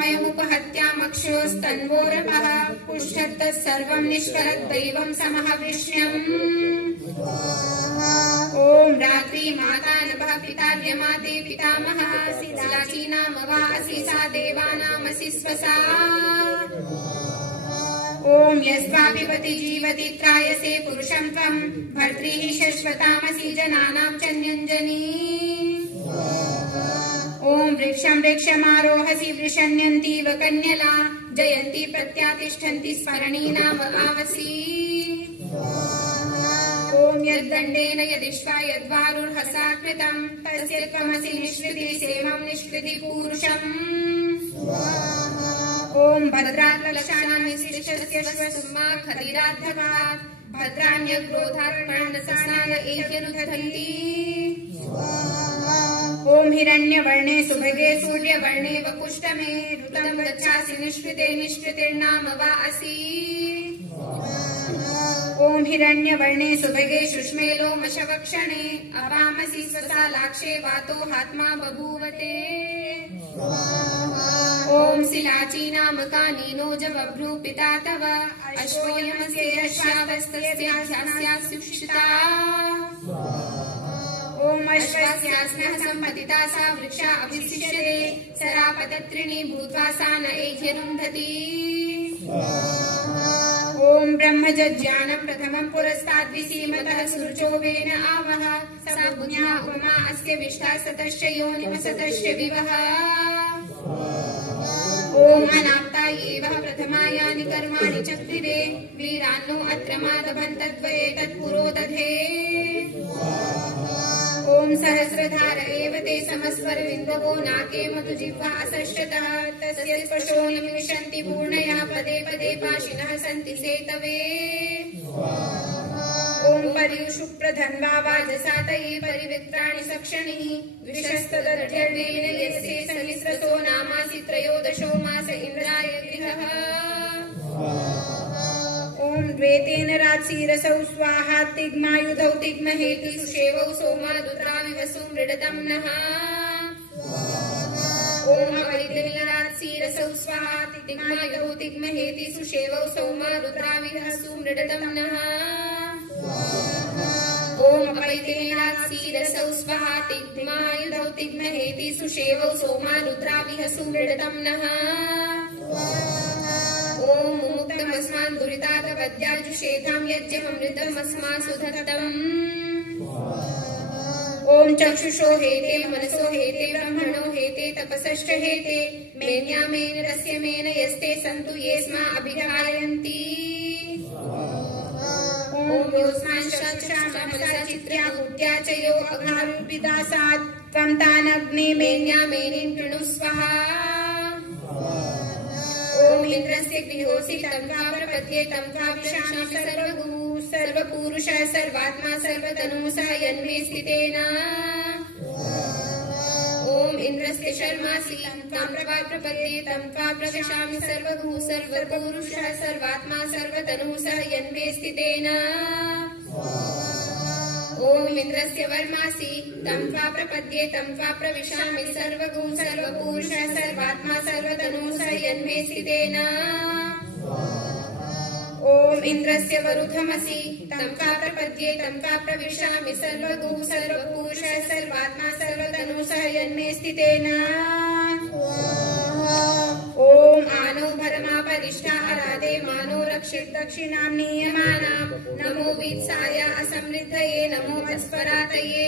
वाक्मयमुपहत्यामक्षोस्तन्वोरपः पुष्ठत्तः सर्वं निष्कलत् दैवं समहविष्ण्यम्। ओम रात्रि माता नभः पिता व्यमाते पितामहः सिलाची नाम वा असि सा देवानामसि स्वसा। ओम यस्वापि पति जीवति त्रायसे पुरुषं त्वं भर्तृः शश्वतामसि जनानां चन्युञ्जनी। ओम वृक्षं वृक्षमारोहसि वृषण्यन्तीव कन्यला जयन्ती प्रत्यातिष्ठन्ति स्मरणीनाम आवसि। ओम यद्दण्डेन यदिष्ट्वा यद्वारुर्हसा कृतं तस्य त्वमसि निष्कृति सेमं निष्कृति पूरुषम्। ओम भद्रात्लक्षाणानि शिष्यस्य श्वसुमा खदिराद्धकात् भद्राण्यग्रोधार्पणसस्नान एह्यनुदधन्ति। ओम हिरण्यवर्णे सुभगे सूर्यवर्णे वपुष्टमे ऋतं गच्छासि निष्कृते निष्कृतिर्नाम वा असि। ओम हिरण्यवर्णे सुभगे शुष्मे लोमशवक्षणे अपामसि स्वसा लाक्षे वातो हात्मा बभूवते। ओम शिलाची नामका नीनोज बभ्रू पिता तव अश्वयमस्य यश्यावस्तस्या सुक्षिता। ओम अश्वस्यास्नः सम्पतिता सा वृक्षा अभिशिष्यते सरापतत्रिणी भूत्वा सा न एह्यरुन्धति। ओम ब्रह्मज्ञानं प्रथमं पुरस्ताद्विसीमतः सुरुचो वेन आवः स बुद्ध्या उपमा अस्य विष्टा सतश्च योनिमसतश्च विवः। ओम अनाप्ता एवः प्रथमा यानि कर्माणि चक्रिरे वीरान्नो अत्र मादभन्तद्वये तत्पुरो दधे। ओम सहस्रधार एव ते समस्वरविन्दवो नाके मतु जिह्वा असश्रतः तस्य स्पर्शो निमिषन्ति पूर्णया पदे पदे पाशिनः सन्ति सेतवे। ओम पर्युषु प्रधन्वा वाजसातये परिवित्राणि सक्षणिः द्विषस्तदध्यर्णेन यस्य सहस्रसो नामासि त्रयोदशो मास इन्द्राय गृहः। ओम द्वेतेन रात्सिरसौ स्वाहा तिग्मायुधौ तिग्महेति सुषेवौ सोमादुत्राविवसु मृडतं नः। ओम अपरितेन रात्सिरसौ स्वाहा तिग्मायुधौ तिग्महेति सुषेवौ सोमादुत्राविवसु मृडतं नः। ओम अपरितेन रात्सिरसौ स्वाहा तिग्मायुधौ तिग्महेति सुषेवौ सोमादुत्राविवसु मृडतं नः। ओम मुक्तमस्मान् दुरितादवद्याजुषेतां यज्ञममृतमस्मासु दत्तम्। ओम चक्षुषो हेते मनसो हेते ब्रह्मणो हेते तपसश्च हेते मेन्यामेन रस्य मेन यस्ते सन्तु ये स्मा अभिधायन्ति। ओम योऽस्मान् चक्षुषा मनसा चित्र्या बुद्ध्या च यो अघारूपिदासात् त्वं तानग्ने मेन्यामेनिं कृणु स्वाहा। ओम इंद्रस्य गृहोऽसि तं त्वा प्रपद्ये तं त्वा विशामि सर्वगुः सर्वपुरुषः सर्वात्मा सर्वतनुः स यन्मे स्थितेन। ओम इंद्रस्य शर्मासि त्वां प्रपद्ये तं त्वा प्रविशामि सर्वगुः सर्वपुरुषः सर्वात्मा सर्वतनुः स यन्मे स्थितेन। ओम इंद्रस्य वर्मासि तं त्वा प्रपद्ये तं त्वा प्रविशामि सर्वगुं सर्वपुरुषः सर्वात्मा सर्वतनुः स यन्मे स्थितेन। ओम इंद्रस्य वरुथमसि तं त्वा प्रपद्ये तं त्वा प्रविशामि सर्वगुं सर्वपुरुषः सर्वात्मा सर्वतनुः स यन्मे स्थितेन। ओम आनो भरमापरिष्ठा अराधे मानो रक्षित दक्षिणां नियमानां नमो वीत्साय असमृद्धये नमो वस्परातये।